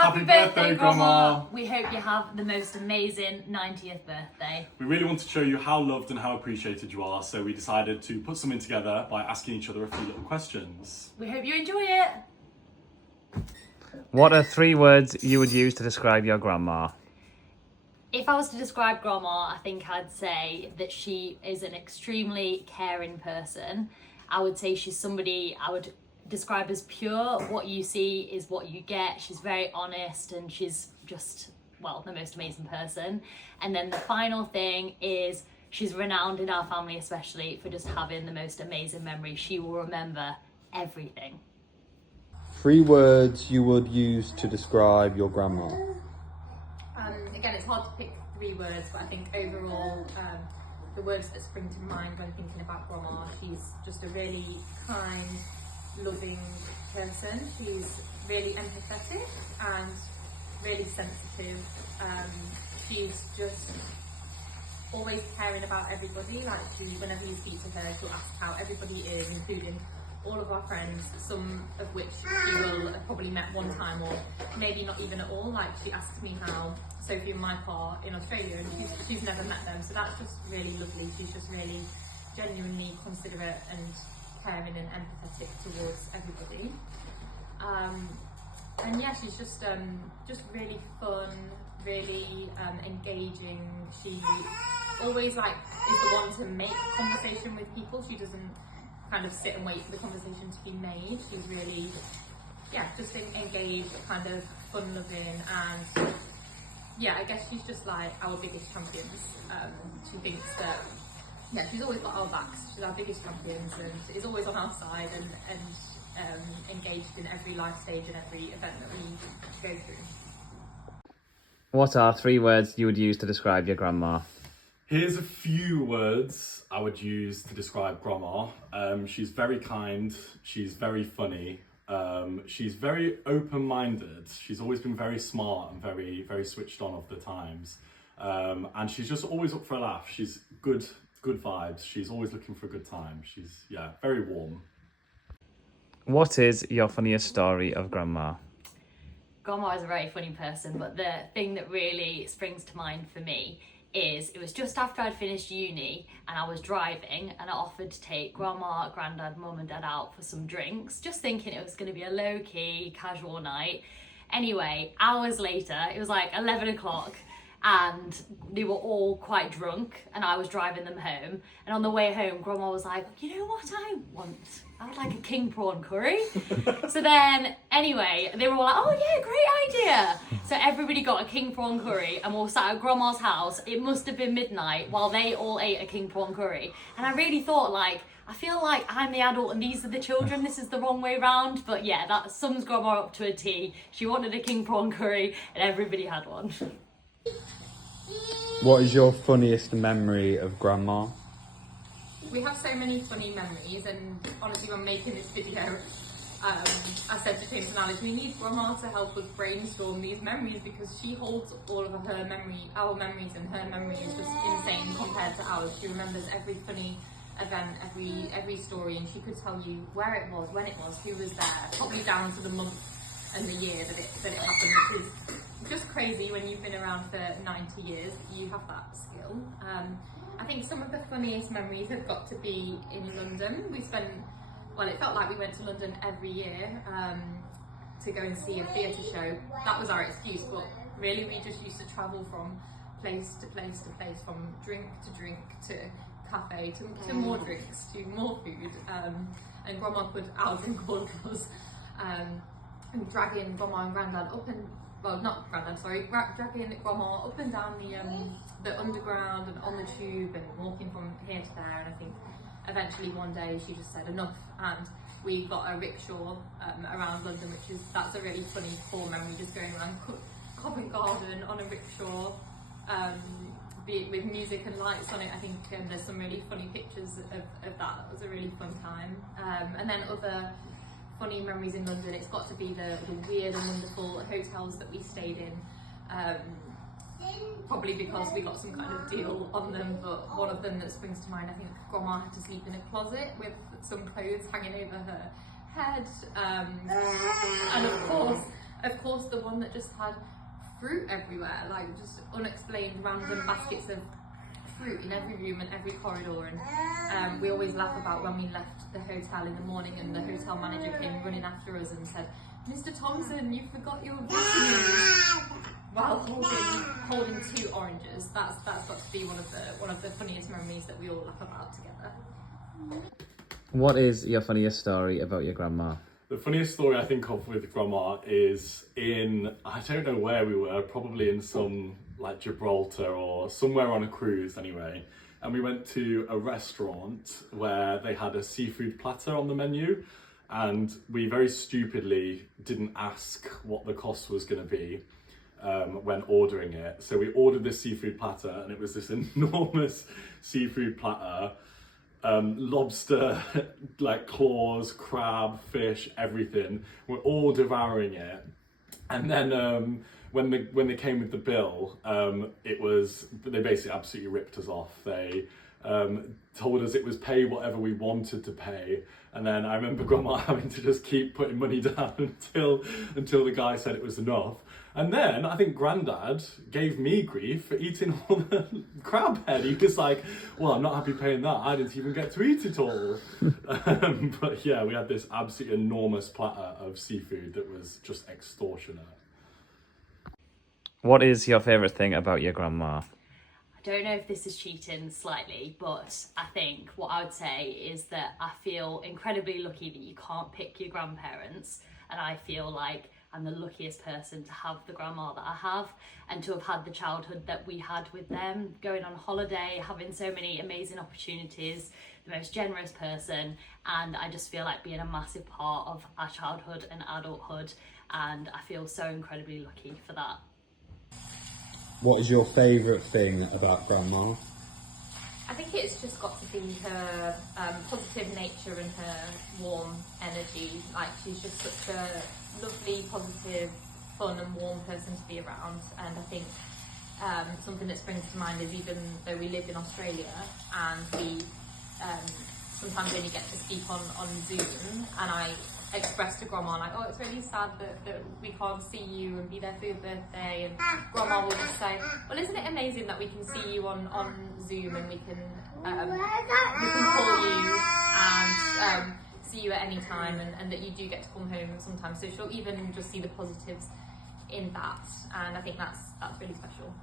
Happy birthday, Grandma! We hope you have the most amazing 90th birthday. We really want to show you how loved and how appreciated you are, so we decided to put something together by asking each other a few little questions. We hope you enjoy it. What are 3 words you would use to describe your grandma? If I was to describe Grandma, I think I'd say that she is an extremely caring person. I would say she's somebody I would describe as pure. What you see is what you get. She's very honest and she's just, well, the most amazing person. And then the final thing is she's renowned in our family, especially for just having the most amazing memory. She will remember everything. 3 words you would use to describe your grandma. Again, it's hard to pick 3 words, but I think overall, the words that spring to mind when thinking about Grandma, she's just a really kind, loving person. She's really empathetic and really sensitive. She's just always caring about everybody. Like whenever you speak to her, she'll ask how everybody is, including all of our friends, some of which she will have probably met one time or maybe not even at all. Like she asks me how Sophie and Mike are in Australia and she's never met them, so that's just really lovely. She's just really genuinely considerate and caring and empathetic towards everybody. And yeah, she's just really fun, really engaging. She always is the one to make conversation with people. She doesn't kind of sit and wait for the conversation to be made. She's really, just engaged, kind of fun-loving, and I guess she's just like our biggest champions. She thinks that, she's always got our backs. She's our biggest champions and is always on our side and engaged in every life stage and every event that we go through. What are 3 words you would use to describe your grandma? Here's a few words I would use to describe Grandma. She's very kind, she's very funny, she's very open-minded, she's always been very smart and very, very switched on of the times. And she's just always up for a laugh. She's good vibes, she's always looking for a good time. She's, very warm. What is your funniest story of grandma? Grandma is a very funny person, but the thing that really springs to mind for me is it was just after I'd finished uni and I was driving and I offered to take Grandma, Grandad, Mum and Dad out for some drinks, just thinking it was going to be a low-key, casual night. Anyway, hours later, it was like 11 o'clock and they were all quite drunk and I was driving them home, and on the way home Grandma was like, you know what I want? I would like a king prawn curry. So then, anyway, they were all like, oh yeah, great idea. So everybody got a king prawn curry and we all sat at Grandma's house. It must have been midnight while they all ate a king prawn curry. And I really thought, I feel like I'm the adult and these are the children. This is the wrong way round. But yeah, that sums Grandma up to a T. She wanted a king prawn curry and everybody had one. What is your funniest memory of Grandma? We have so many funny memories, and honestly when making this video, I said to James and Alice, we need Grandma to help us brainstorm these memories because she holds all of our memories, and her memory is just insane compared to ours. She remembers every funny event, every story, and she could tell you where it was, when it was, who was there, probably down to the month and the year that it happened, which is just crazy when you've been around for 90 years. You have that skill. I think some of the funniest memories have got to be in London. It felt like we went to London every year to go and see a theatre show. That was our excuse, but really we just used to travel from place to place to place, from drink to cafe to more drinks to more food. And Grandma put out in corners and dragging Grandma and Grandad up and, well, not Grandad, sorry, dragging Grandma up and down the underground and on the tube and walking from here to there. And I think eventually one day she just said enough, and we got a rickshaw around London, that's a really funny core memory, just going around Covent Garden on a rickshaw, with music and lights on it. I think there's some really funny pictures of that. It was a really fun time. And then other funny memories in London, it's got to be the weird and wonderful hotels that we stayed in. Probably because we got some kind of deal on them, but one of them that springs to mind, I think Grandma had to sleep in a closet with some clothes hanging over her head. And of course, of course, the one that just had fruit everywhere, like just unexplained random baskets of fruit in every room and every corridor. And we always laugh about when we left the hotel in the morning and the hotel manager came running after us and said, "Mr. Thompson, you forgot your vaccine," while holding 2 oranges. That's got to be one of the funniest memories that we all laugh about together. What is your funniest story about your grandma? The funniest story I think of with Grandma is I don't know where we were, probably in some like Gibraltar or somewhere on a cruise anyway. And we went to a restaurant where they had a seafood platter on the menu. And we very stupidly didn't ask what the cost was going to be when ordering it. So we ordered this seafood platter and it was this enormous seafood platter. Lobster, like claws, crab, fish, everything. We're all devouring it. And then when they came with the bill, they basically absolutely ripped us off. They told us it was pay whatever we wanted to pay. And then I remember Grandma having to just keep putting money down until the guy said it was enough. And then I think Grandad gave me grief for eating all the crab head. He was like, "Well, I'm not happy paying that. I didn't even get to eat it all." But yeah, we had this absolutely enormous platter of seafood that was just extortionate. What is your favourite thing about your grandma? I don't know if this is cheating slightly, but I think what I would say is that I feel incredibly lucky that you can't pick your grandparents, and I feel like I'm the luckiest person to have the grandma that I have and to have had the childhood that we had with them, going on holiday, having so many amazing opportunities, the most generous person, and I just feel like being a massive part of our childhood and adulthood, and I feel so incredibly lucky for that. What is your favourite thing about Grandma? I think it's just got to be her positive nature and her warm energy. Like, she's just such a lovely, positive, fun and warm person to be around. And I think something that springs to mind is, even though we live in Australia and we sometimes only get to speak on Zoom, and I expressed to Grandma like, "Oh, it's really sad that we can't see you and be there for your birthday," and Grandma will just say, "Well, isn't it amazing that we can see you on Zoom and we can call you and see you at any time, and that you do get to come home sometimes." So she'll even just see the positives in that, and I think that's really special.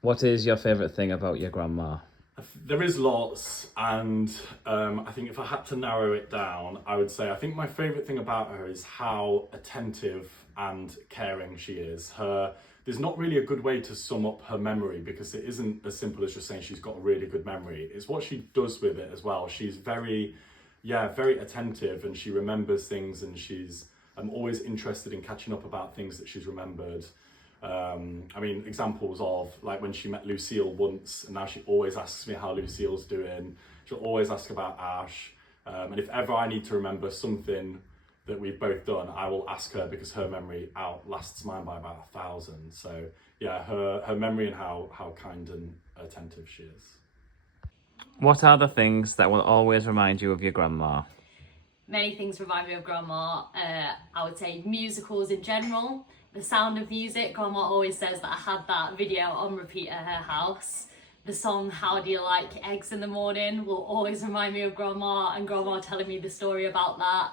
What is your favourite thing about your grandma? There is lots, and I think if I had to narrow it down, I would say I think my favourite thing about her is how attentive and caring she is. There's not really a good way to sum up her memory, because it isn't as simple as just saying she's got a really good memory. It's what she does with it as well. She's very attentive, and she remembers things, and she's always interested in catching up about things that she's remembered. I mean, examples of, like, when she met Lucille once, and now she always asks me how Lucille's doing. She'll always ask about Ash, and if ever I need to remember something that we've both done, I will ask her, because her memory outlasts mine by about 1,000. So yeah, her memory and how kind and attentive she is. What are the things that will always remind you of your grandma? Many things remind me of Grandma. I would say musicals in general. The Sound of Music, Grandma always says that I had that video on repeat at her house. The song How Do You Like Eggs in the Morning will always remind me of Grandma, and Grandma telling me the story about that.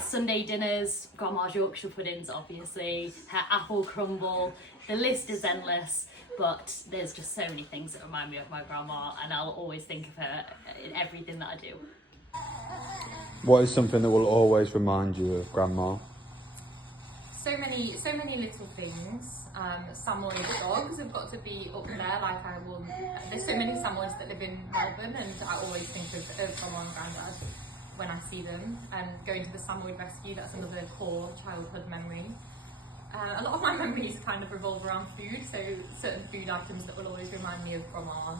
Sunday dinners, Grandma's Yorkshire puddings obviously, her apple crumble, the list is endless, but there's just so many things that remind me of my grandma, and I'll always think of her in everything that I do. What is something that will always remind you of Grandma? So many little things. Samoyed dogs have got to be up there. Like, there's so many Samoyeds that live in Melbourne, and I always think of Grandma and Grandad when I see them. And going to the Samoyed rescue, that's another core childhood memory. A lot of my memories kind of revolve around food, so certain food items that will always remind me of Grandma,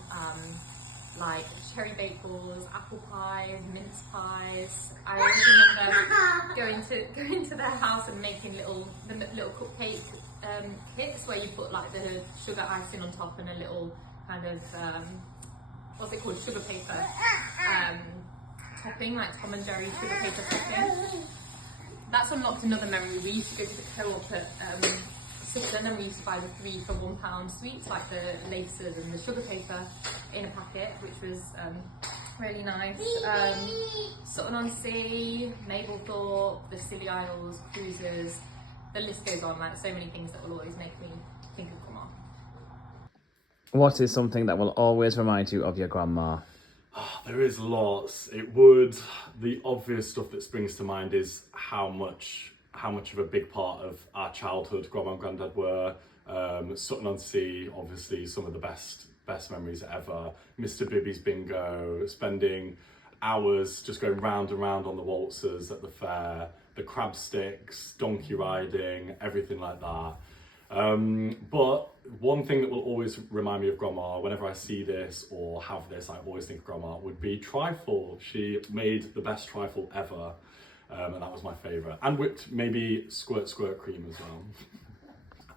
like cherry bagels, apple pies, mince pies. I always remember going to their house and making little cupcake kits where you put like the sugar icing on top and a little kind of what's it called, sugar paper topping, like Tom and Jerry sugar paper topping. that's unlocked another memory. We used to go to the co-op at Sutton, and we used to buy the 3 for £1 sweets, like the laces and the sugar paper in a packet, which was really nice. Sutton-on-Sea, Mablethorpe, the Scilly Isles, cruises, the list goes on, like so many things that will always make me think of grandma. What is something that will always remind you of your grandma? There is lots. The obvious stuff that springs to mind is how much of a big part of our childhood Grandma and Grandad were. Sutton-on-Sea, obviously some of the best memories ever. Mr. Bibby's bingo, spending hours just going round and round on the waltzers at the fair, the crab sticks, donkey riding, everything like that. But one thing that will always remind me of Grandma, whenever I see this or have this, I always think of Grandma, would be trifle. She made the best trifle ever, and that was my favourite. And whipped maybe squirt cream as well.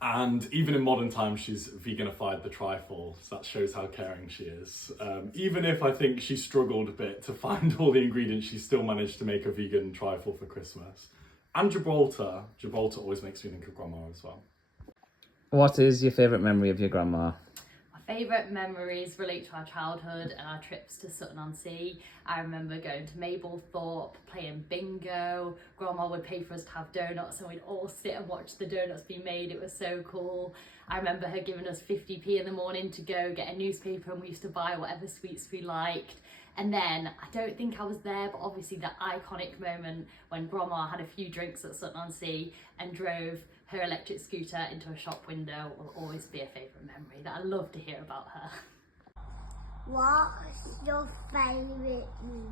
And even in modern times, she's veganified the trifle, so that shows how caring she is. Even if I think she struggled a bit to find all the ingredients, she still managed to make a vegan trifle for Christmas. And Gibraltar always makes me think of Grandma as well. What is your favourite memory of your grandma? My favourite memories relate to our childhood and our trips to Sutton-on-Sea. I remember going to Mablethorpe, playing bingo. Grandma would pay for us to have donuts and we'd all sit and watch the donuts be made. It was so cool. I remember her giving us 50p in the morning to go get a newspaper, and we used to buy whatever sweets we liked. And then, I don't think I was there, but obviously the iconic moment when Grandma had a few drinks at Sutton-on-Sea and drove her electric scooter into a shop window will always be a favourite memory that I love to hear about her. What's your favourite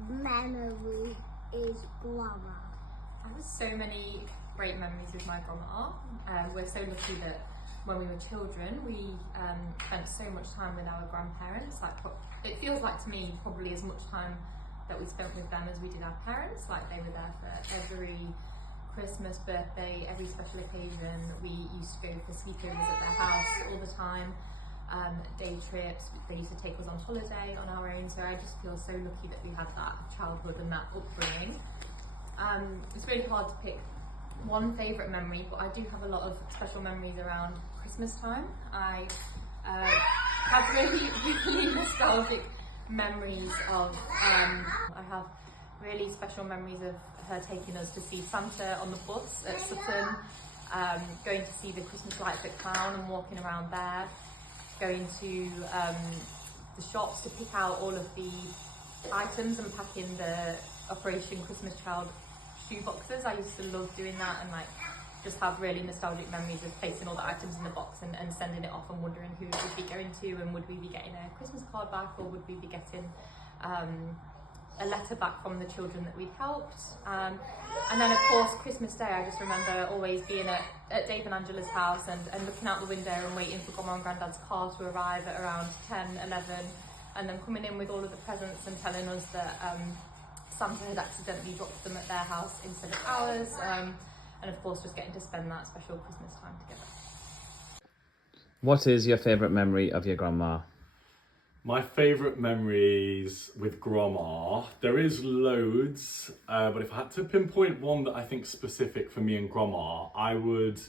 memory is Grandma? I have so many great memories with my grandma. We're so lucky that when we were children, we spent so much time with our grandparents. It feels like to me probably as much time that we spent with them as we did our parents. Like they were there for every Christmas, birthday, every special occasion. We used to go for sleepovers at their house all the time, day trips. They used to take us on holiday on our own, so I just feel so lucky that we had that childhood and that upbringing. It's really hard to pick one favourite memory, but I do have a lot of special memories around Christmas time. I have really nostalgic memories of, I have really special memories of her taking us to see Santa on the bus at Sutton, going to see the Christmas lights at Clown and walking around there, going to the shops to pick out all of the items and pack in the Operation Christmas Child shoe boxes. I used to love doing that and just have really nostalgic memories of placing all the items in the box and sending it off and wondering who it would be going to, and would we be getting a Christmas card back, or would we be getting a letter back from the children that we'd helped. And then of course Christmas Day, I just remember always being at Dave and Angela's house and looking out the window and waiting for Grandma and Grandad's car to arrive at around 10, 11, and then coming in with all of the presents and telling us that Santa had accidentally dropped them at their house instead of ours, and of course just getting to spend that special Christmas time together. What is your favourite memory of your grandma? My favourite memories with Grandma, there is loads, but if I had to pinpoint one that I think specific for me and Grandma, I would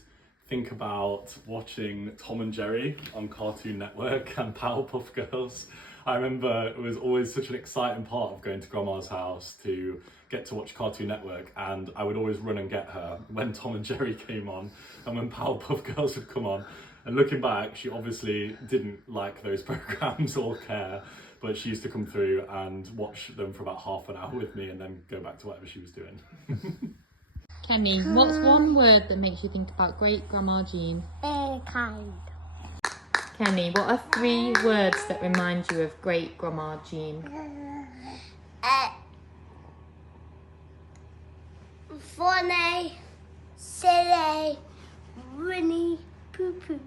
think about watching Tom and Jerry on Cartoon Network and Powerpuff Girls. I remember it was always such an exciting part of going to Grandma's house to get to watch Cartoon Network, and I would always run and get her when Tom and Jerry came on and when Powerpuff Girls would come on. And looking back, she obviously didn't like those programmes or care, but she used to come through and watch them for about half an hour with me and then go back to whatever she was doing. Kenny, what's one word that makes you think about great Grandma Jean? Very kind. Kenny, what are 3 words that remind you of great Grandma Jean? Funny, silly, Winnie Pooh Pooh.